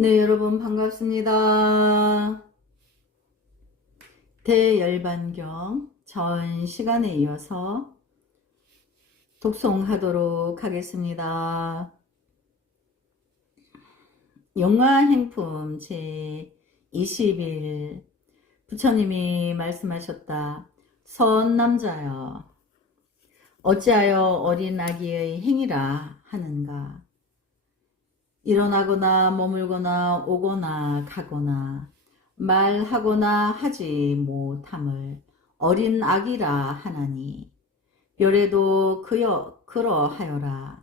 네, 여러분 반갑습니다. 대열반경 전 시간에 이어서 독송하도록 하겠습니다. 영화행품 제20일 부처님이 말씀하셨다. 선남자여, 어찌하여 어린 아기의 행위라 하는가? 일어나거나 머물거나 오거나 가거나 말하거나 하지 못함을 어린 아기라 하나니 멸에도 그러하여라.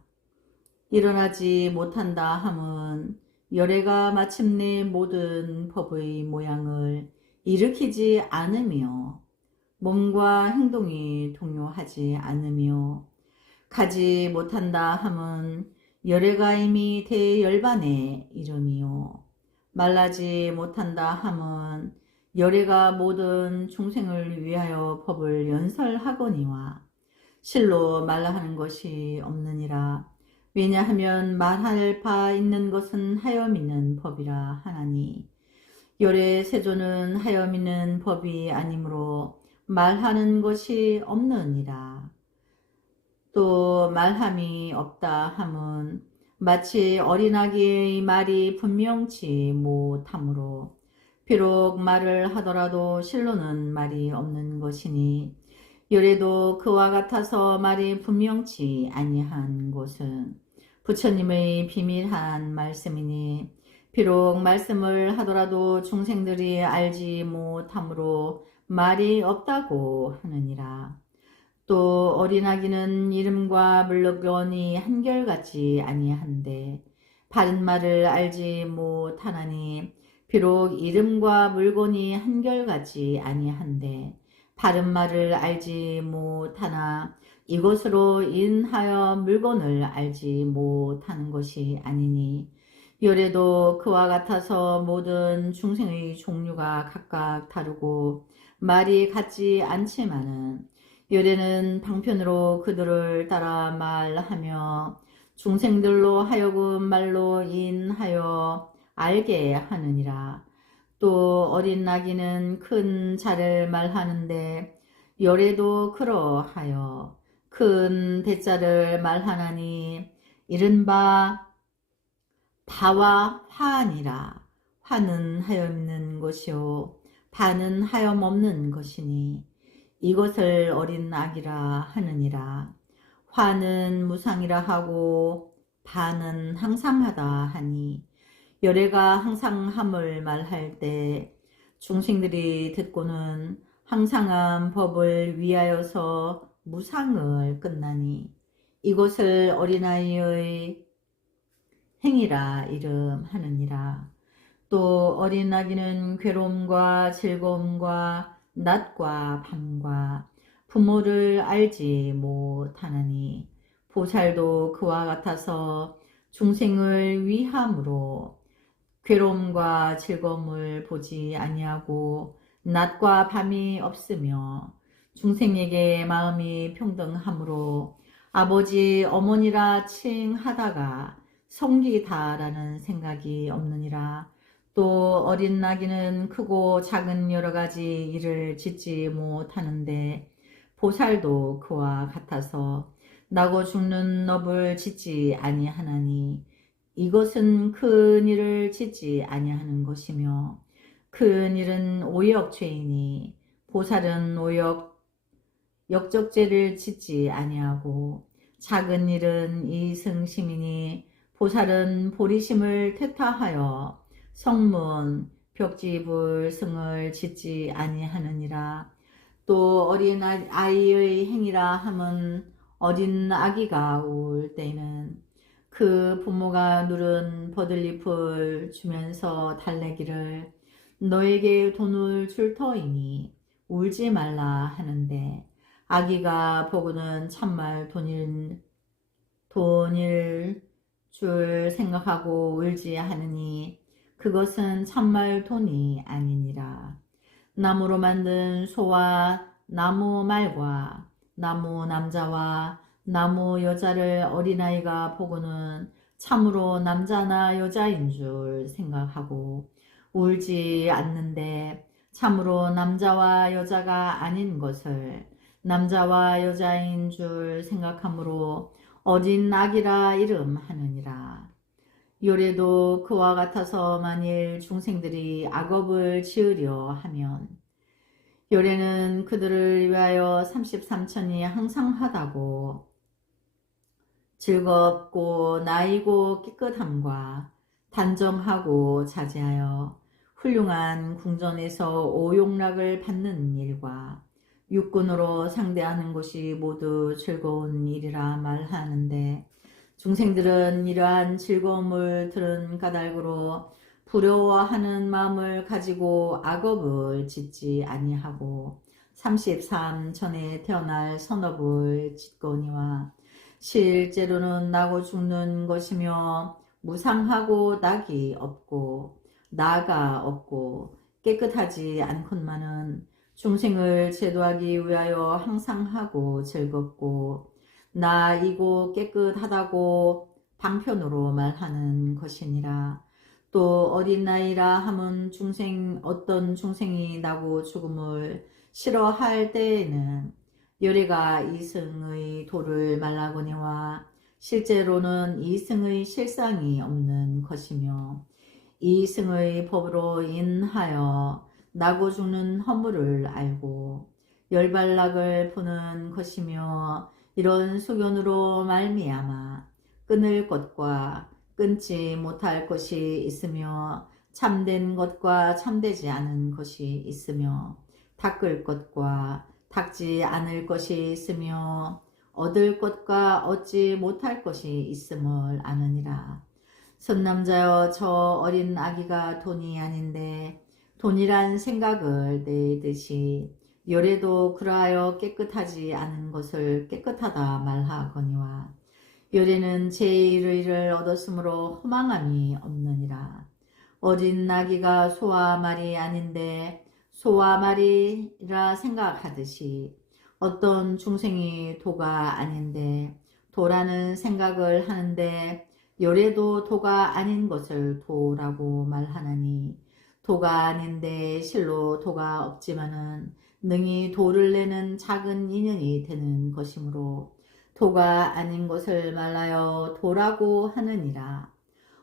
일어나지 못한다 함은 열애가 마침내 모든 법의 모양을 일으키지 않으며 몸과 행동이 동요하지 않으며 가지 못한다 함은 열애가 이미 대열반의 이름이요 말라지 못한다 함은 열애가 모든 중생을 위하여 법을 연설하거니와 실로 말라 하는 것이 없느니라. 왜냐하면 말할 바 있는 것은 하염 있는 법이라 하나니 열애 세조는 하염 있는 법이 아니므로 말하는 것이 없느니라. 또 말함이 없다 함은 마치 어린아기의 말이 분명치 못하므로 비록 말을 하더라도 실로는 말이 없는 것이니 열애도 그와 같아서 말이 분명치 아니한 것은 부처님의 비밀한 말씀이니 비록 말씀을 하더라도 중생들이 알지 못하므로 말이 없다고 하느니라. 또 어린아기는 이름과 물건이 한결같지 아니한데 바른 말을 알지 못하나니 비록 이름과 물건이 한결같지 아니한데 바른 말을 알지 못하나 이것으로 인하여 물건을 알지 못하는 것이 아니니 열애도 그와 같아서 모든 중생의 종류가 각각 다르고 말이 같지 않지만은 열애는 방편으로 그들을 따라 말하며 중생들로 하여금 말로 인하여 알게 하느니라. 또 어린 아기는 큰 자를 말하는데 열애도 그러하여 큰 대자를 말하나니 이른바 바와 화니라. 화는 하염있는 것이요 바는 하염없는 것이니 이것을 어린 아기라 하느니라. 화는 무상이라 하고 바는 항상하다 하니 열애가 항상함을 말할 때 중생들이 듣고는 항상한 법을 위하여서 무상을 끝나니 이것을 어린아이의 행위라 이름하느니라. 또 어린아기는 괴로움과 즐거움과 낮과 밤과 부모를 알지 못하나니 보살도 그와 같아서 중생을 위함으로 괴로움과 즐거움을 보지 아니하고 낮과 밤이 없으며 중생에게 마음이 평등하므로 아버지 어머니라 칭하다가 성기다라는 생각이 없느니라. 또 어린 아기는 크고 작은 여러 가지 일을 짓지 못하는데 보살도 그와 같아서 나고 죽는 업을 짓지 아니하나니 이것은 큰 일을 짓지 아니하는 것이며 큰 일은 오역죄이니 보살은 역적죄를 짓지 아니하고 작은 일은 이승심이니 보살은 보리심을 퇴타하여 성문, 벽지불 승을 짓지 아니하느니라. 또 어린 아이의 행위라 함은 어린 아기가 울 때는 그 부모가 누른 버들잎을 주면서 달래기를 너에게 돈을 줄 터이니 울지 말라 하는데 아기가 보고는 참말 돈일 줄 생각하고 울지 하느니 그것은 참말 돈이 아니니라. 나무로 만든 소와 나무 말과 나무 남자와 나무 여자를 어린아이가 보고는 참으로 남자나 여자인 줄 생각하고 울지 않는데 참으로 남자와 여자가 아닌 것을 남자와 여자인 줄 생각하므로 어린 아기라 이름하느니라. 요래도 그와 같아서 만일 중생들이 악업을 지으려 하면 요래는 그들을 위하여 33천이 항상하다고 즐겁고 나이고 깨끗함과 단정하고 자제하여 훌륭한 궁전에서 오용락을 받는 일과 육군으로 상대하는 것이 모두 즐거운 일이라 말하는데 중생들은 이러한 즐거움을 들은 까닭으로 부러워하는 마음을 가지고 악업을 짓지 아니하고 33천에 태어날 선업을 짓거니와 실제로는 나고 죽는 것이며 무상하고 낙이 없고 나가 없고 깨끗하지 않건만은 중생을 제도하기 위하여 항상 하고 즐겁고 나이고 깨끗하다고 방편으로 말하는 것이니라. 또 어린 나이라 함은 어떤 중생이 나고 죽음을 싫어할 때에는 요래가 이승의 도를 말하거니와 실제로는 이승의 실상이 없는 것이며 이승의 법으로 인하여 나고 죽는 허물을 알고 열발락을 푸는 것이며 이런 소견으로 말미암아 끊을 것과 끊지 못할 것이 있으며 참된 것과 참되지 않은 것이 있으며 닦을 것과 닦지 않을 것이 있으며 얻을 것과 얻지 못할 것이 있음을 아느니라. 선남자여 저 어린 아기가 돈이 아닌데 돈이란 생각을 내듯이 요래도 그러하여 깨끗하지 않은 것을 깨끗하다 말하거니와 요래는 제1의 일을 얻었으므로 허망함이 없느니라. 어린 아기가 소와 말이 아닌데 소와 말이라 생각하듯이 어떤 중생이 도가 아닌데 도라는 생각을 하는데 요래도 도가 아닌 것을 도라고 말하나니 도가 아닌데 실로 도가 없지만은 능히 도를 내는 작은 인연이 되는 것이므로 도가 아닌 것을 말하여 도라고 하느니라.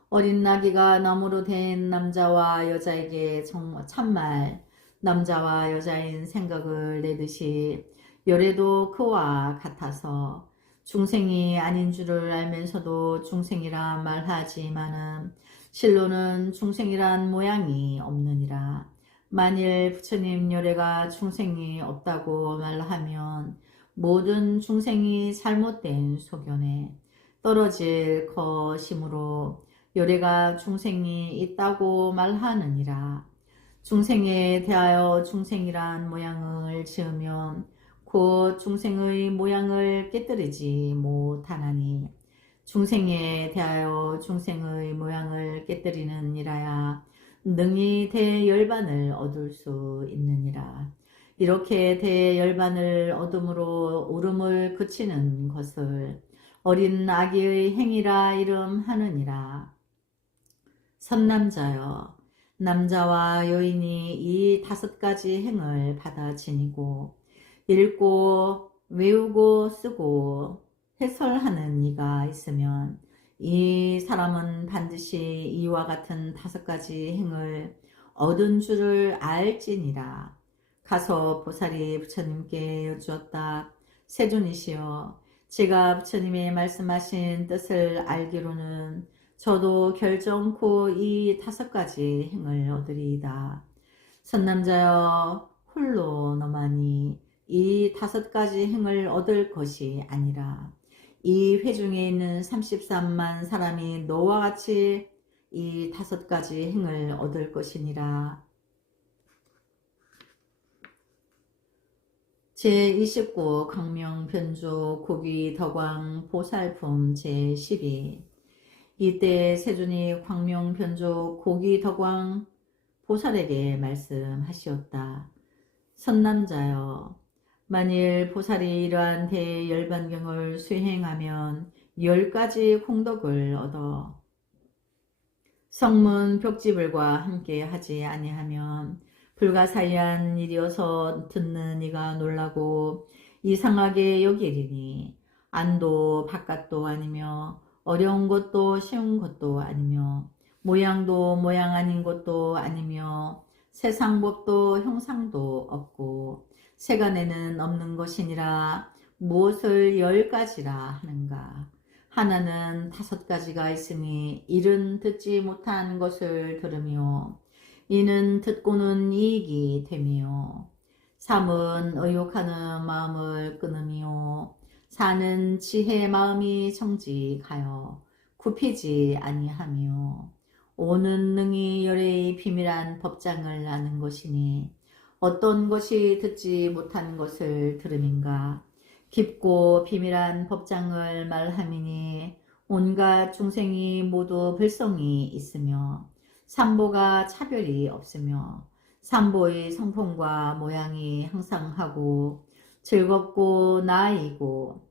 어린 나귀가 나무로 된 남자와 여자에게 참말 남자와 여자인 생각을 내듯이 요래도 그와 같아서 중생이 아닌 줄을 알면서도 중생이라 말하지만은 실로는 중생이란 모양이 없느니라. 만일 부처님 요래가 중생이 없다고 말하면 모든 중생이 잘못된 소견에 떨어질 것이므로 요래가 중생이 있다고 말하느니라. 중생에 대하여 중생이란 모양을 지으면 곧 중생의 모양을 깨뜨리지 못하나니 중생에 대하여 중생의 모양을 깨뜨리는 이라야 능히 대열반을 얻을 수 있느니라. 이렇게 대열반을 얻음으로 오름을 그치는 것을 어린 아기의 행위라 이름하느니라. 선남자여 남자와 여인이 이 5가지 행을 받아 지니고 읽고 외우고 쓰고 해설하는 이가 있으면 이 사람은 반드시 이와 같은 5가지 행을 얻은 줄을 알지니라. 가서 보살이 부처님께 여쭈었다. 세존이시여 제가 부처님의 말씀하신 뜻을 알기로는 저도 결정코 이 5가지 행을 얻으리이다. 선남자여 홀로 너만이 이 5가지 행을 얻을 것이 아니라 이 회중에 있는 33만 사람이 너와 같이 이 5가지 행을 얻을 것이니라. 제29 광명변조 고귀덕왕 보살품 제12 이때 세존이 광명변조 고귀덕왕 보살에게 말씀하시었다. 선남자여 만일 보살이 이러한 대열반경을 수행하면 10가지 공덕을 얻어 성문 벽지불과 함께 하지 아니하면 불가사의한 일이어서 듣는 이가 놀라고 이상하게 여기리니 안도 바깥도 아니며 어려운 것도 쉬운 것도 아니며 모양도 모양 아닌 것도 아니며 세상 법도 형상도 없고 세간에는 없는 것이니라. 무엇을 10가지라 하는가? 하나는 5가지가 있으니 일은 듣지 못한 것을 들으며 이는 듣고는 이익이 됨이요 3은 의욕하는 마음을 끊음이요 4는 지혜 마음이 정직하여 굽히지 아니하며 5는 능히 열의 비밀한 법장을 아는 것이니 어떤 것이 듣지 못한 것을 들음인가? 깊고 비밀한 법장을 말함이니 온갖 중생이 모두 불성이 있으며 삼보가 차별이 없으며 삼보의 성품과 모양이 항상하고 즐겁고 나이고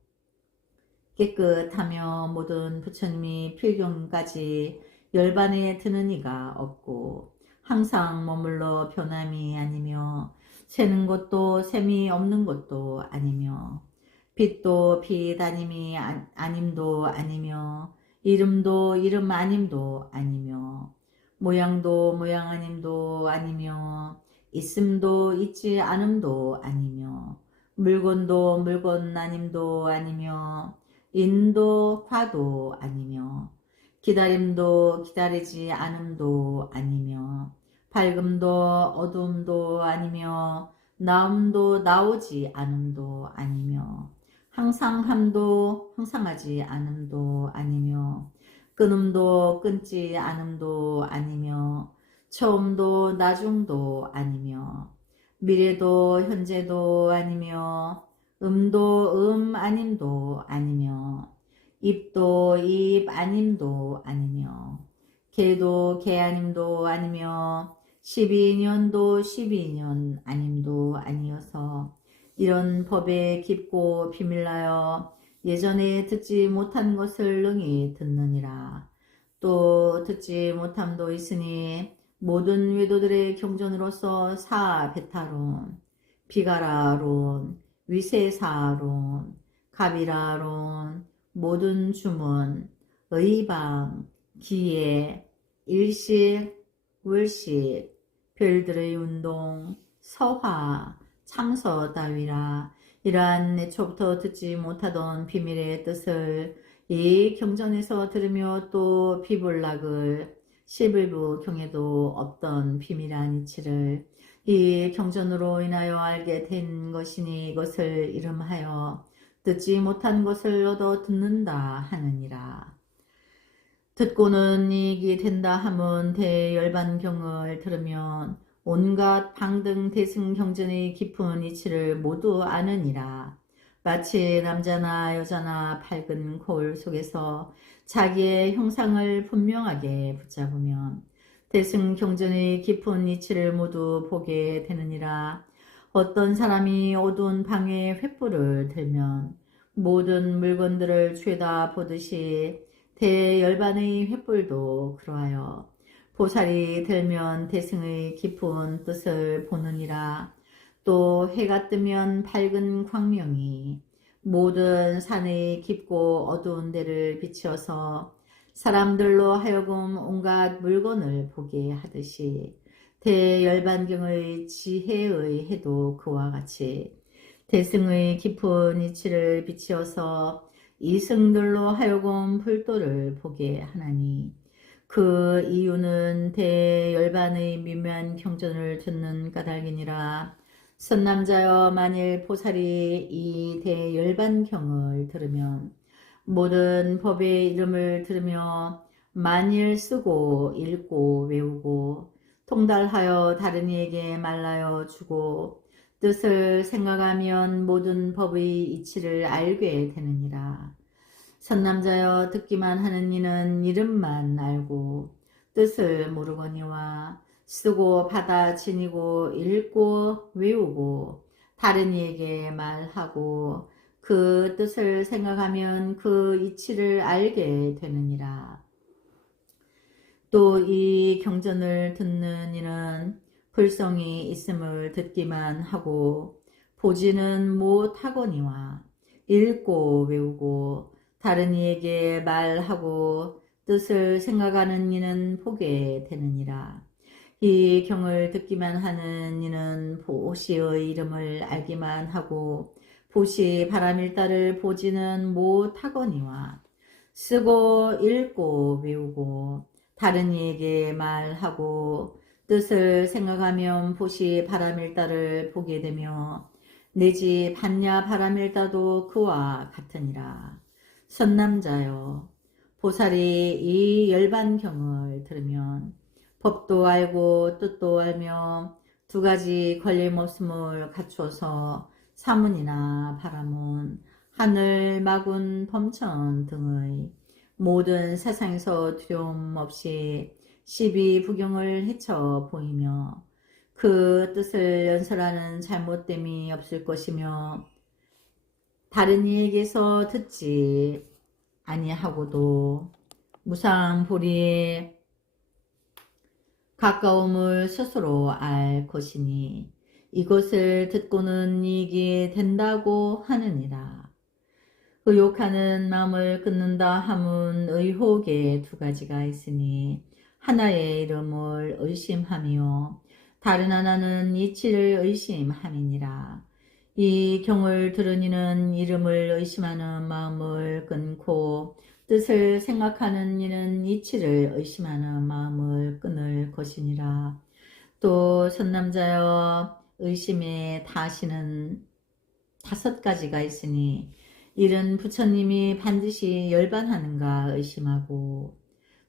깨끗하며 모든 부처님이 필경까지 열반에 드는 이가 없고 항상 머물러 변함이 아니며 새는 것도 셈이 없는 것도 아니며 빛도 빛 아님이 아님도 아니며 이름도 이름 아님도 아니며 모양도 모양 아님도 아니며 있음도 있지 않음도 아니며 물건도 물건 아님도 아니며 인도 과도 아니며 기다림도 기다리지 않음도 아니며 밝음도 어두움도 아니며 나옴도 나오지 않음도 아니며 항상함도 항상하지 않음도 아니며 끊음도 끊지 않음도 아니며 처음도 나중도 아니며 미래도 현재도 아니며 음도 아님도 아니며 입도 입 아님도 아니며 개도 개 아님도 아니며 12년도 12년 아님도 아니어서 이런 법에 깊고 비밀나여 예전에 듣지 못한 것을 능히 듣느니라. 또 듣지 못함도 있으니 모든 외도들의 경전으로서 사베타론, 비가라론, 위세사론, 가비라론, 모든 주문, 의방, 기회, 일식, 월식, 별들의 운동, 서화, 참서 따위라. 이러한 애초부터 듣지 못하던 비밀의 뜻을 이 경전에서 들으며 또 비볼락을 십일부 경에도 없던 비밀한 이치를 이 경전으로 인하여 알게 된 것이니 이것을 이름하여 듣지 못한 것을 얻어 듣는다 하느니라. 듣고는 이익이 된다 함은 대열반경을 들으면 온갖 방등 대승 경전의 깊은 이치를 모두 아느니라. 마치 남자나 여자나 밝은 거울 속에서 자기의 형상을 분명하게 붙잡으면 대승 경전의 깊은 이치를 모두 보게 되느니라. 어떤 사람이 어두운 방에 횃불을 들면 모든 물건들을 죄다 보듯이 대열반의 횃불도 그러하여 보살이 들면 대승의 깊은 뜻을 보느니라. 또 해가 뜨면 밝은 광명이 모든 산의 깊고 어두운 데를 비추어서 사람들로 하여금 온갖 물건을 보게 하듯이 대열반경의 지혜의 해도 그와 같이 대승의 깊은 이치를 비추어서 이승들로 하여금 불도를 보게 하나니 그 이유는 대열반의 미묘한 경전을 듣는 까닭이니라. 선남자여, 만일 보살이 이 대열반경을 들으면 모든 법의 이름을 들으며 만일 쓰고 읽고 외우고 통달하여 다른 이에게 말하여 주고 뜻을 생각하면 모든 법의 이치를 알게 되느니라. 선남자여, 듣기만 하는 이는 이름만 알고 뜻을 모르거니와 쓰고 받아 지니고 읽고 외우고 다른 이에게 말하고 그 뜻을 생각하면 그 이치를 알게 되느니라. 또 이 경전을 듣는 이는 불성이 있음을 듣기만 하고 보지는 못하거니와 읽고 외우고 다른 이에게 말하고 뜻을 생각하는 이는 보게 되느니라. 이 경을 듣기만 하는 이는 보시의 이름을 알기만 하고 보시 바람일다를 보지는 못하거니와 쓰고 읽고 외우고 다른 이에게 말하고 뜻을 생각하면 보시 바람일다를 보게 되며 내지 받냐 바람일다도 그와 같으니라. 선남자여 보살이 이 열반경을 들으면 법도 알고 뜻도 알며 두 가지 걸림없음을 갖추어서 사문이나 바라문, 하늘, 마군, 범천 등의 모든 세상에서 두려움 없이 십이부경을 헤쳐 보이며 그 뜻을 연설하는 잘못됨이 없을 것이며 다른 이에게서 듣지 아니하고도 무상보리에 가까움을 스스로 알 것이니 이것을 듣고는 이익이 된다고 하느니라. 의욕하는 마음을 끊는다 함은 의혹에 두 가지가 있으니 하나의 이름을 의심하며 다른 하나는 이치를 의심함이니라. 이 경을 들으니는 이름을 의심하는 마음을 끊고 뜻을 생각하는 이는 이치를 의심하는 마음을 끊을 것이니라. 또 선남자여 의심의 다시는 5가지가 있으니 일은 부처님이 반드시 열반하는가 의심하고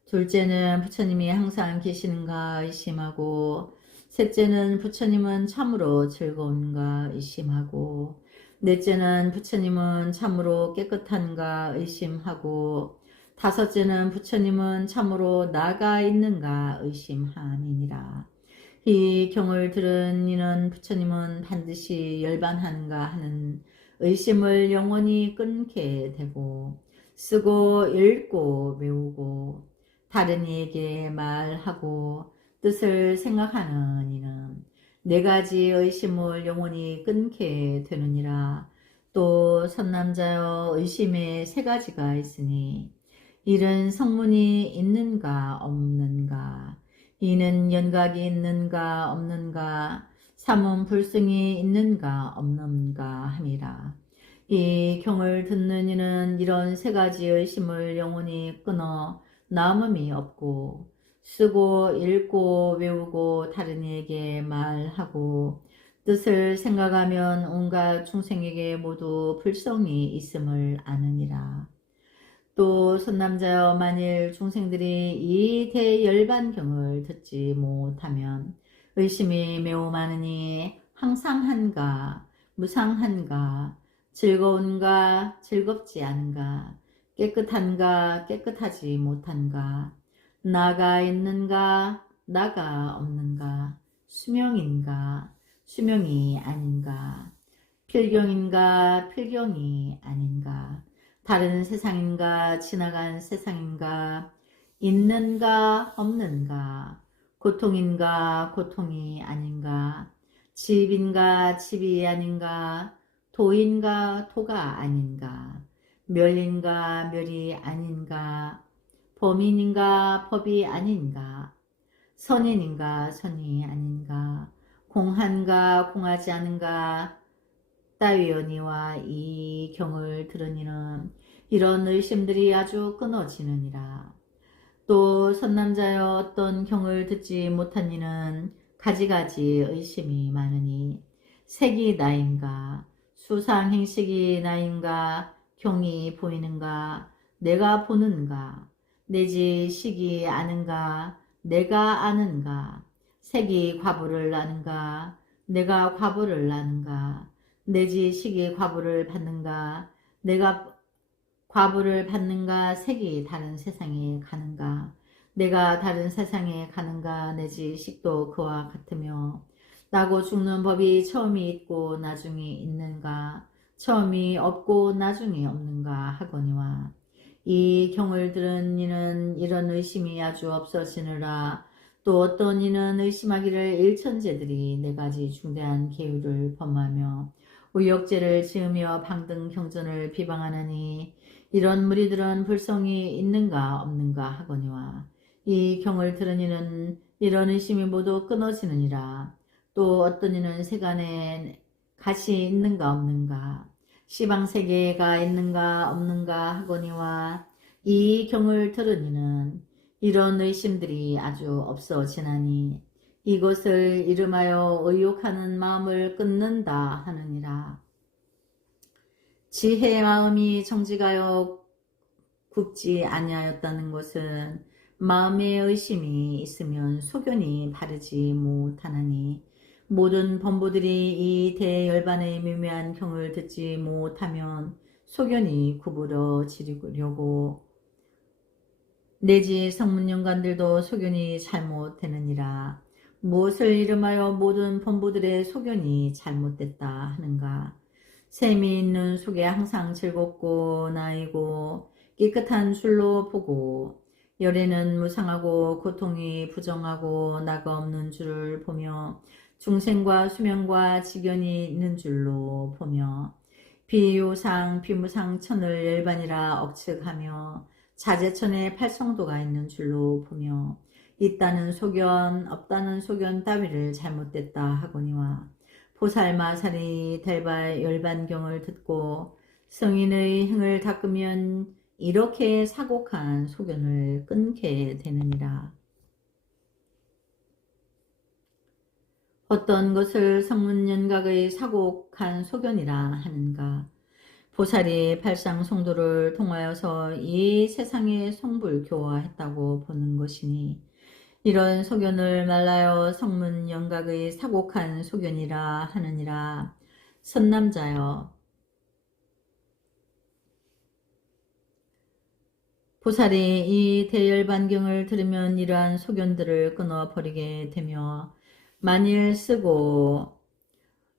둘째는 부처님이 항상 계시는가 의심하고 셋째는 부처님은 참으로 즐거운가 의심하고 넷째는 부처님은 참으로 깨끗한가 의심하고 다섯째는 부처님은 참으로 나가 있는가 의심함이니라. 이 경을 들은 이는 부처님은 반드시 열반하는가 하는 의심을 영원히 끊게 되고 쓰고 읽고 외우고 다른 이에게 말하고 뜻을 생각하는 이는 4가지 의심을 영원히 끊게 되느니라. 또 선남자여 의심에 3가지가 있으니 일은 성문이 있는가 없는가, 이는 연각이 있는가 없는가, 3은 불승이 있는가 없는가 함이라. 이 경을 듣는 이는 이런 3가지 의심을 영원히 끊어 남음이 없고 쓰고 읽고 외우고 다른 이에게 말하고 뜻을 생각하면 온갖 중생에게 모두 불성이 있음을 아느니라. 또 선남자여 만일 중생들이 이 대열반경을 듣지 못하면 의심이 매우 많으니 항상한가 무상한가 즐거운가 즐겁지 않은가 깨끗한가 깨끗하지 못한가 나가 있는가 나가 없는가 수명인가 수명이 아닌가 필경인가 필경이 아닌가 다른 세상인가 지나간 세상인가 있는가 없는가 고통인가 고통이 아닌가 집인가 집이 아닌가 도인가 도가 아닌가 멸인가 멸이 아닌가 범인인가 법이 아닌가 선인인가 선이 아닌가 공한가 공하지 않은가 따위언니와 이 경을 들으니는 이런 의심들이 아주 끊어지느니라. 또 선남자여 어떤 경을 듣지 못한 이는 가지가지 의심이 많으니 색이 나인가 수상행식이 나인가 경이 보이는가 내가 보는가 내지 식이 아는가 내가 아는가 색이 과부를 아는가 내가 과부를 아는가 내지 식이 과부를 받는가 내가 과부를 받는가 색이 다른 세상에 가는가 내가 다른 세상에 가는가 내지 식도 그와 같으며 나고 죽는 법이 처음이 있고 나중이 있는가 처음이 없고 나중이 없는가 하거니와 이 경을 들은 이는 이런 의심이 아주 없어지느라 또 어떤 이는 의심하기를 일천재들이 네 가지 중대한 계율을 범하며 우역죄를 지으며 방등 경전을 비방하느니 이런 무리들은 불성이 있는가 없는가 하거니와 이 경을 들은 이는 이런 의심이 모두 끊어지느니라. 또 어떤 이는 세간에 갓이 있는가 없는가 시방세계가 있는가 없는가 하거니와 이 경을 들으니는 이런 의심들이 아주 없어지나니 이것을 이름하여 의욕하는 마음을 끊는다 하느니라. 지혜의 마음이 정직하여 굽지 아니하였다는 것은 마음에 의심이 있으면 소견이 바르지 못하나니 모든 범부들이 이 대열반의 미묘한 경을 듣지 못하면 소견이 구부러지려고 내지 성문연관들도 소견이 잘못되느니라. 무엇을 이름하여 모든 범부들의 소견이 잘못됐다 하는가. 샘이 있는 속에 항상 즐겁고 나이고 깨끗한 줄로 보고 열에는 무상하고 고통이 부정하고 나가 없는 줄을 보며 중생과 수명과 지견이 있는 줄로 보며 비요상 비무상 천을 열반이라 억측하며 자재천에 팔성도가 있는 줄로 보며 있다는 소견 없다는 소견 따위를 잘못됐다 하거니와 보살마살이 대발 열반경을 듣고 성인의 행을 닦으면 이렇게 사곡한 소견을 끊게 되느니라. 어떤 것을 성문연각의 사곡한 소견이라 하는가. 보살이 발상송도를 통하여서 이 세상에 성불교화했다고 보는 것이니 이런 소견을 말하여 성문연각의 사곡한 소견이라 하느니라. 선남자여 보살이 이 대열반경을 들으면 이러한 소견들을 끊어버리게 되며 만일 쓰고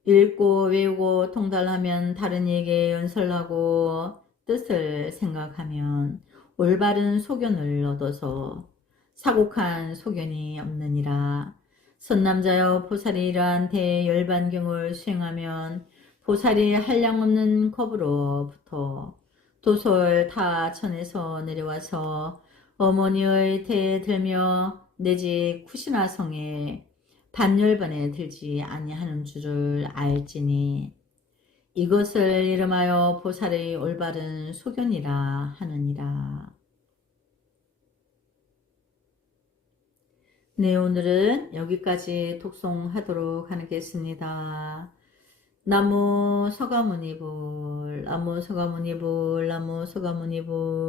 읽고 외우고 통달하면 다른 이에게 연설하고 뜻을 생각하면 올바른 소견을 얻어서 사곡한 소견이 없느니라. 선남자여 보살이 이러한 대열반경을 수행하면 보살이 한량없는 겁으로부터 도솔 타천에서 내려와서 어머니의 태에 들며 내지 쿠시나성에 반열반에 들지 아니하는 줄을 알지니 이것을 이름하여 보살의 올바른 소견이라 하느니라. 네, 오늘은 여기까지 독송하도록 하겠습니다. 나무 서가모니불, 나무 서가모니불, 나무 서가모니불.